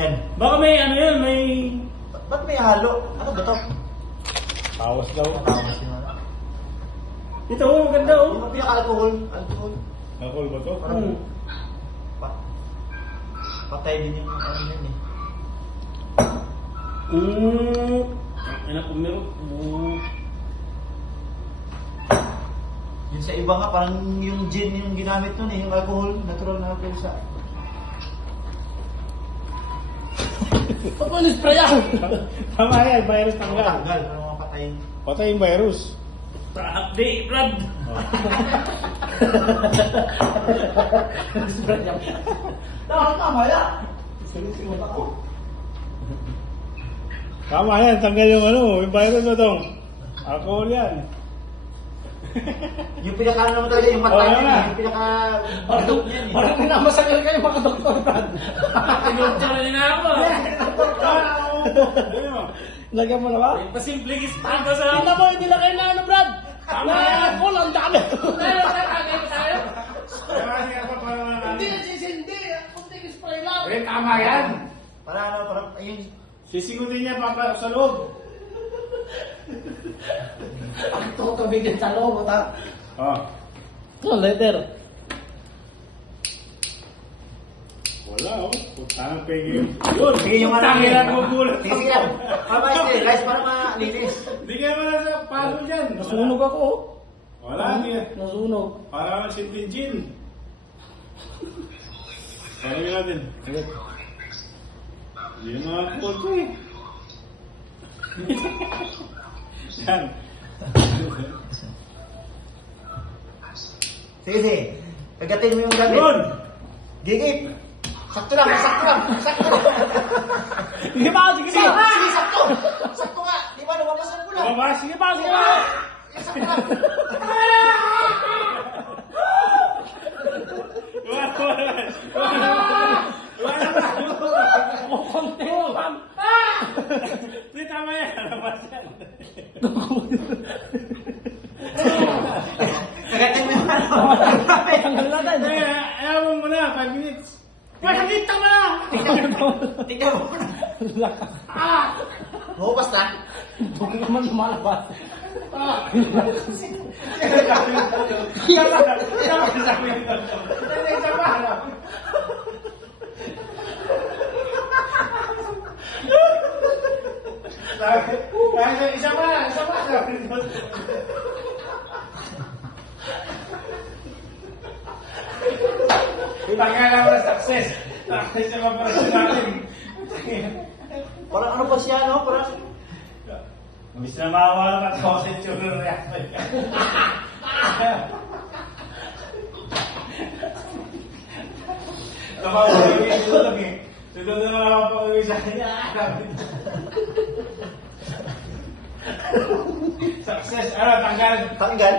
Yan. Baka may ano yan, may... Ba't may halo? Ano ba to? Tawas daw. Tawas yun. Ito, maganda oh. Yung pinaka-alcohol. Alcohol. Alcohol ba to? Parang patay din yung ano yun eh. Anak ko meron. Yun sa iba nga, parang yung gin yung ginamit nun eh, yung alcohol, natural na alcohol sa... Paano spray yan? Tama yan, virus tanggal. Tanggal, para mapatayin. Patay yung virus. Update, Brad. Tama yan! Tama yan, tanggal yung ano, yung virus na tong. Alcohol yan. Yung pinaka naman talaga, yung mata Oh, niya, yan. yung pinaka-dok niya eh. Parang minamasagal kayo mga doktor, Brad. Tinuturo niya na ako. Lagyan mo na ba? Pasimple gistan ko sa... Tingnan mo, hindi na kayo na ano, Brad. Tama yan. Ako lang, dami. Hindi Hindi. na sisindi. Kunting spray lang. Tama yan. Para ano, parang, ayun, Sisigutin niya papa sa loob. Ang tutubig din sa loob, ta. Oh. Ano, letter? Wala oh. Putang pegi. Yun. sige yung ano. Tangin na gugulat. Sige, sige lang. Para ma-sterilize, para malinis. Hindi ka wala sa palo dyan. Nasunog ako. Wala niya. Nasunog. Para naman simpleng gin. Parang natin. Hindi yung mga cool ko eh. Yan. Sige, sige. Kagatin mo yung gamit. Yun! Gigip! Sakto lang, sakto lang, sakto lang. Sige pa, sige Sige, pa. sige, sakto! Sakto nga! Di ba, lumabasan ko lang. Baba, sige pa, sige pa! Sakto lang. Konti mo, Pam. Hindi, tama yan. Labas yan. Kagatin mo yung ano. Tanggal natin. Ayaw mo na, 5 minutes. Bakit tama na? Tingnan mo. Hupas na. Huwag naman lumalabas. Isa pa. Pagkala mo na success. Success yung operasyon natin. Parang ano pa siya, no? Parang... Miss na mawala ka sa yung reaction. Napapagawin yung tulog eh. Tulog na napapagawin sa kanya. Success. Ano, tanggal. Tanggal.